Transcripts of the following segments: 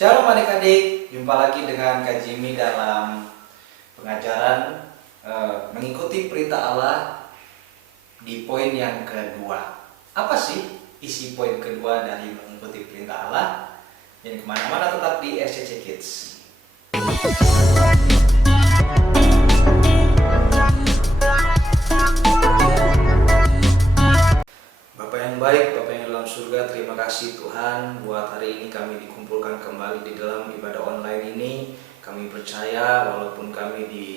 Shalom adik-adik, jumpa lagi dengan Kak Jimmy dalam pengajaran mengikuti perintah Allah di poin yang kedua. Apa sih isi poin kedua dari mengikuti perintah Allah? Yang kemana-mana tetap di SCC Kids. Bapak yang baik, Bapak yang dalam surga, terima kasih Tuhan buat hari ini kami dikumpulkan kembali di dalam ibadah online ini. Kami percaya walaupun kami di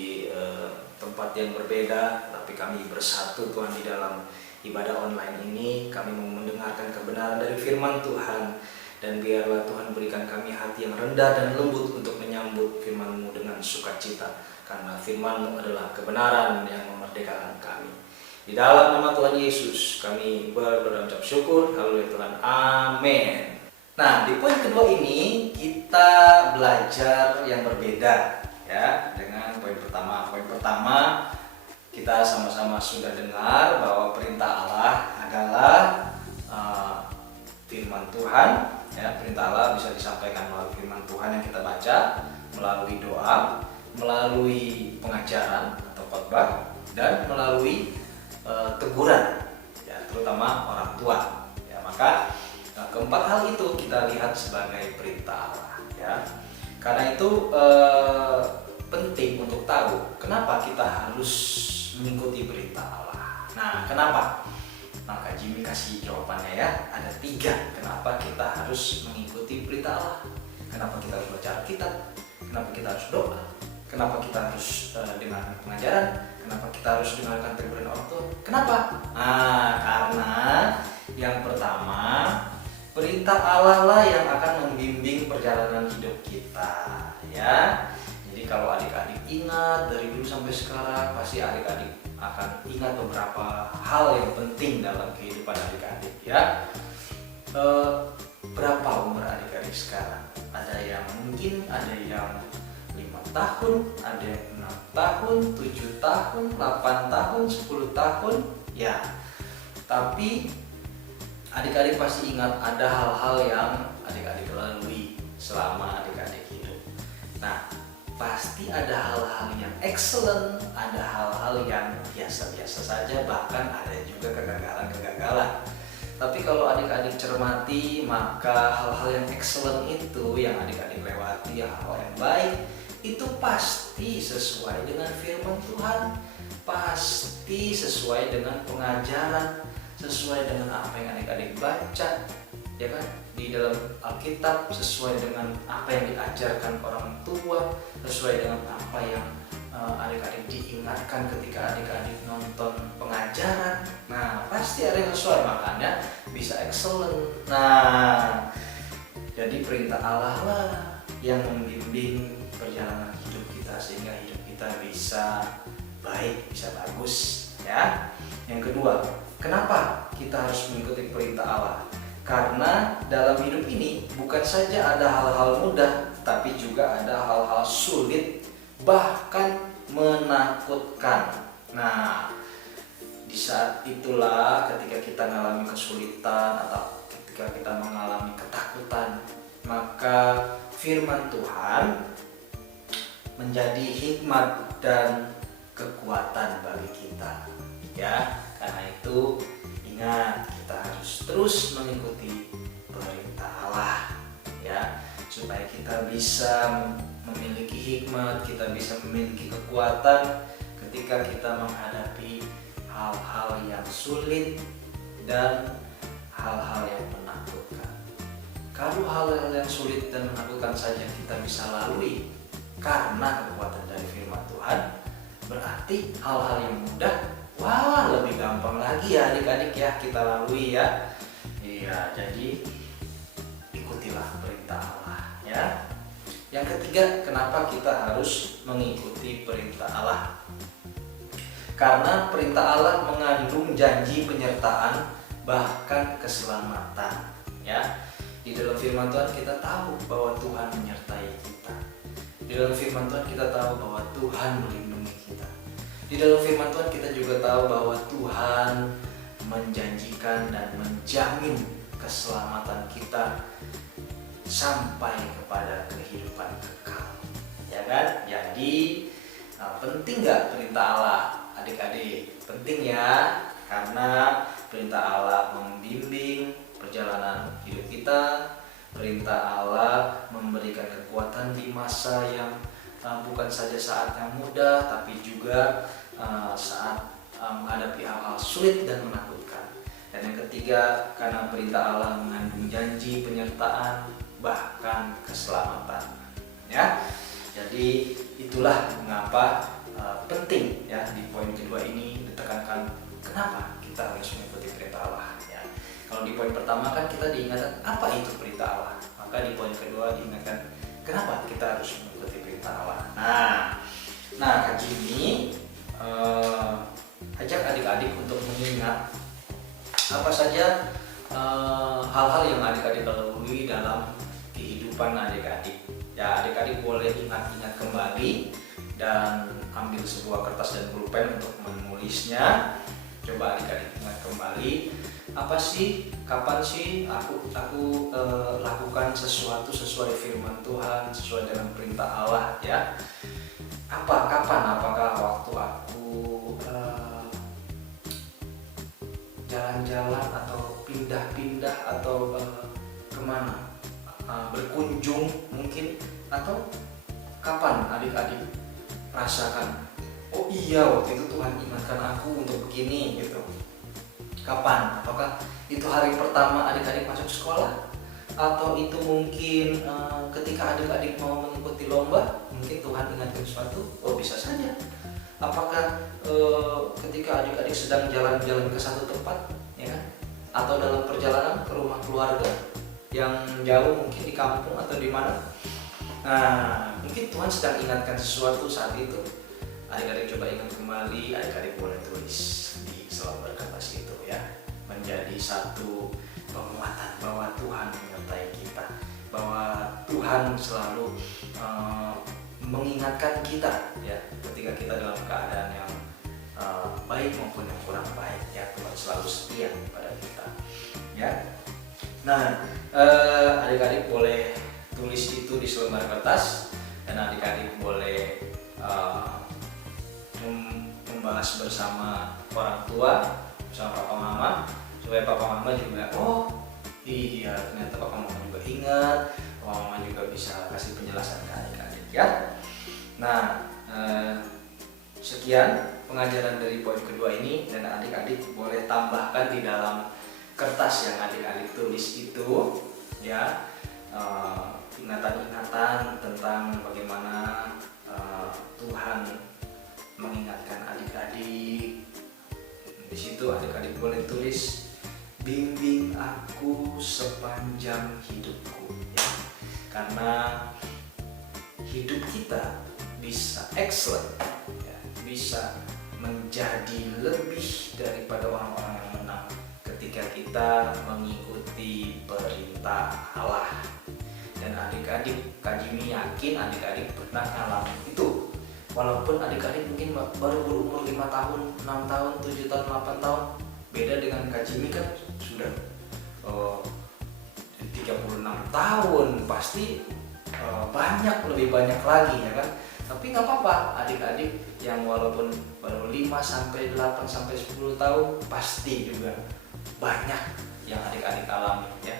tempat yang berbeda, tapi kami bersatu Tuhan di dalam ibadah online ini. Kami mau mendengarkan kebenaran dari firman Tuhan, dan biarlah Tuhan berikan kami hati yang rendah dan lembut untuk menyambut firman-Mu dengan sukacita, karena firman-Mu adalah kebenaran yang memerdekakan kami. Di dalam nama Tuhan Yesus kami berdoa dan ucap syukur. Haleluya Tuhan, amin. Nah, di poin kedua ini kita belajar yang berbeda ya dengan poin pertama. Poin pertama kita sama-sama sudah dengar bahwa perintah Allah adalah firman Tuhan ya. Perintah Allah bisa disampaikan melalui firman Tuhan yang kita baca, melalui doa, melalui pengajaran atau khotbah, dan melalui teguran ya, terutama orang tua ya. Maka keempat hal itu kita lihat sebagai perintah Allah ya. Karena itu penting untuk tahu kenapa kita harus mengikuti perintah Allah. Nah, kenapa? Maka Jimmy kasih jawabannya ya. Ada 3 kenapa kita harus mengikuti perintah Allah. Kenapa kita harus baca Alkitab, kenapa kita harus doa, kenapa kita harus dengarkan pengajaran, kenapa kita harus dengarkan teguran orang tua. Kenapa? Karena yang pertama, perintah Allah lah yang akan membimbing perjalanan hidup kita ya. Jadi kalau adik-adik ingat dari dulu sampai sekarang, pasti adik-adik akan ingat beberapa hal yang penting dalam kehidupan adik-adik ya. Berapa umur adik-adik sekarang? Ada yang mungkin ada yang 5 tahun, ada yang 6 tahun, 7 tahun, 8 tahun, 10 tahun ya. Tapi adik-adik pasti ingat ada hal-hal yang adik-adik lalui selama adik-adik hidup. Nah, pasti ada hal-hal yang excellent, ada hal-hal yang biasa-biasa saja, bahkan ada juga kegagalan-kegagalan. Tapi kalau adik-adik cermati, maka hal-hal yang excellent itu yang adik-adik lewati, hal-hal yang baik, itu pasti sesuai dengan firman Tuhan, pasti sesuai dengan pengajaran, sesuai dengan apa yang adik-adik baca ya kan, di dalam Alkitab, sesuai dengan apa yang diajarkan orang tua, sesuai dengan apa yang adik-adik diingatkan ketika adik-adik nonton pengajaran. Nah, pasti ada yang sesuai, makanya bisa excellent. Nah, jadi perintah Allah lah yang membimbing perjalanan hidup kita sehingga hidup kita bisa baik, bisa bagus ya. Yang kedua, kenapa kita harus mengikuti perintah Allah? Karena dalam hidup ini bukan saja ada hal-hal mudah, tapi juga ada hal-hal sulit, bahkan menakutkan. Nah, di saat itulah ketika kita mengalami kesulitan atau ketika kita mengalami ketakutan, maka firman Tuhan menjadi hikmat dan kekuatan bagi kita ya. Karena itu ingat, kita harus terus mengikuti perintah Allah ya, supaya kita bisa memiliki hikmat, kita bisa memiliki kekuatan ketika kita menghadapi hal-hal yang sulit dan hal-hal yang menakutkan. Kalau hal-hal yang sulit dan menakutkan saja kita bisa lalui karena kekuatan dari firman Tuhan, berarti hal-hal yang mudah, wah, lebih gampang lagi ya adik-adik ya kita lalui ya. Iya, jadi ikutilah perintah Allah ya. Yang ketiga, kenapa kita harus mengikuti perintah Allah? Karena perintah Allah mengandung janji penyertaan, bahkan keselamatan ya. Di dalam firman Tuhan kita tahu bahwa Tuhan menyertai kita. Di dalam firman Tuhan kita tahu bahwa Tuhan melindungi kita. Di dalam firman Tuhan kita juga tahu bahwa Tuhan menjanjikan dan menjamin keselamatan kita sampai kepada kehidupan kekal. Ya kan? Jadi penting nggak perintah Allah adik-adik? Penting ya, karena perintah Allah membimbing perjalanan hidup kita. Perintah Allah memberikan kekuatan di masa yang bukan saja saat yang mudah, tapi juga saat menghadapi hal-hal sulit dan menakutkan. Dan yang ketiga, karena perintah Allah mengandung janji penyertaan bahkan keselamatan. Ya, jadi itulah mengapa penting ya di poin kedua ini ditekankan kenapa kita harus mengikuti perintah Allah. Ya. Kalau di poin pertama kan kita diingatkan apa itu perintah Allah, maka di poin kedua diingatkan kenapa kita harus mengikuti perintah Allah. Nah Kak Jimmy ajak adik-adik untuk mengingat apa saja hal-hal yang adik-adik lalui dalam kehidupan adik-adik. Ya, adik-adik boleh ingat-ingat kembali dan ambil sebuah kertas dan pulpen untuk menulisnya. Coba adik-adik ingat kembali, apa sih, kapan sih aku lakukan sesuatu sesuai firman Tuhan, sesuai dengan perintah Allah ya. Kapan? Apakah waktu aku jalan-jalan atau pindah-pindah atau kemana, berkunjung mungkin, atau kapan adik-adik rasakan oh iya waktu itu Tuhan ingatkan aku untuk begini gitu. Kapan? Apakah itu hari pertama adik-adik masuk sekolah, atau itu mungkin ketika adik-adik mau mengikuti lomba, mungkin Tuhan ingatkan sesuatu? Oh bisa saja. Apakah ketika adik-adik sedang jalan-jalan ke satu tempat, ya kan? Atau dalam perjalanan ke rumah keluarga yang jauh, mungkin di kampung atau di mana? Nah, mungkin Tuhan sedang ingatkan sesuatu saat itu. Adik-adik coba ingat kembali, adik-adik boleh tulis di selembar kertas itu ya, menjadi satu penguatan bahwa Tuhan menyertai kita, bahwa Tuhan selalu mengingatkan kita ya ketika kita dalam keadaan yang baik maupun yang kurang baik ya, Tuhan selalu setia pada kita ya. Nah, adik-adik boleh tulis itu di selembar kertas, dan adik-adik boleh membahas bersama orang tua, bersama papa mama, supaya papa mama juga oh iya ternyata papa mama juga ingat, papa mama juga bisa kasih penjelasan ke adik-adik ya. Nah, sekian pengajaran dari poin kedua ini, dan adik-adik boleh tambahkan di dalam kertas yang adik-adik tulis itu ya, ingatan-ingatan tentang bagaimana Tuhan mengingatkan adik-adik. Di situ adik-adik boleh tulis bimbing aku sepanjang hidupku ya, karena hidup kita bisa excellent ya, bisa menjadi lebih daripada orang-orang yang menang ketika kita mengikuti perintah Allah. Dan adik-adik, Kak Jimmy yakin adik-adik pernah ngalamin itu. Walaupun adik-adik mungkin baru berumur 5 tahun, 6 tahun, 7 tahun, 8 tahun, beda dengan Kak Jimmy kan sudah 36 tahun, pasti lebih banyak lagi ya kan. Tapi nggak apa-apa, adik-adik yang walaupun baru 5 sampai 8 sampai 10 tahun pasti juga banyak yang adik-adik alami ya.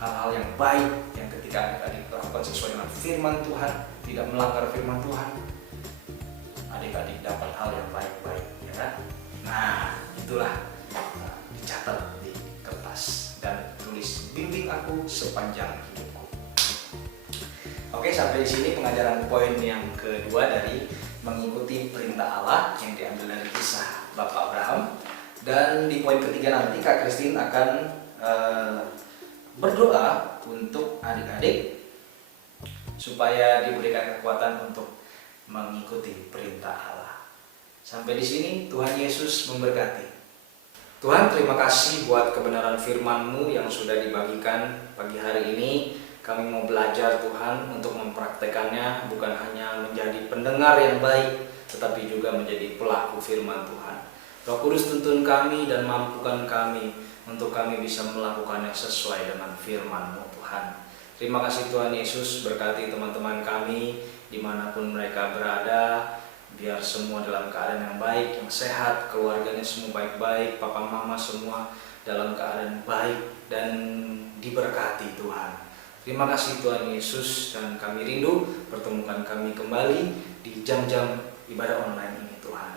Hal-hal yang baik yang ketika adik-adik lakukan sesuai dengan firman Tuhan, tidak melanggar firman Tuhan, adik-adik dapat hal yang baik-baik ya kan. Nah, itulah dicatat di kertas dan tulis bimbing aku sepanjang hidupku. Oke, sampai di sini pengajaran poin yang kedua dari mengikuti perintah Allah yang diambil dari kisah Bapak Abraham. Dan di poin ketiga nanti Kak Christine akan berdoa untuk adik-adik supaya diberikan kekuatan untuk mengikuti perintah Allah. Sampai di sini Tuhan Yesus memberkati. Tuhan, terima kasih buat kebenaran firman-Mu yang sudah dibagikan pagi hari ini. Kami mau belajar Tuhan untuk mempraktekannya, bukan hanya menjadi pendengar yang baik, tetapi juga menjadi pelaku firman Tuhan. Roh Kudus, tuntun kami dan mampukan kami untuk kami bisa melakukannya sesuai dengan firman-Mu Tuhan. Terima kasih Tuhan Yesus, berkati teman-teman kami dimanapun mereka berada. Biar semua dalam keadaan yang baik, yang sehat, keluarganya semua baik-baik, papa mama semua dalam keadaan baik dan diberkati Tuhan. Terima kasih Tuhan Yesus, dan kami rindu pertemukan kami kembali di jam-jam ibadah online ini Tuhan.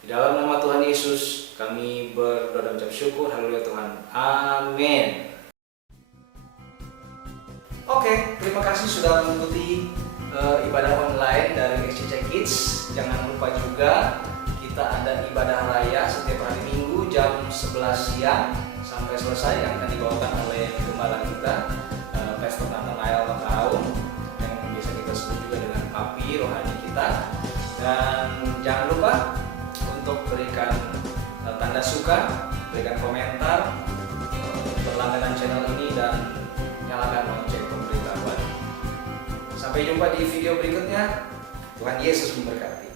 Di dalam nama Tuhan Yesus kami berdoa dan ucap syukur. Haleluya Tuhan. Amin. Oke, terima kasih sudah mengikuti ibadah online dari SCC Kids. Jangan lupa juga kita ada ibadah raya setiap hari Minggu jam 11 siang sampai selesai, yang akan dibawakan oleh gembala kita, Pastor Nathanael Mataung, yang biasa kita sebut juga dengan Papi rohani kita. Dan jangan lupa untuk berikan tanda suka, berikan komentar, berlangganan channel ini, dan nyalakan lonceng pemberitahuan. Sampai jumpa di video berikutnya. Tuhan Yesus memberkati.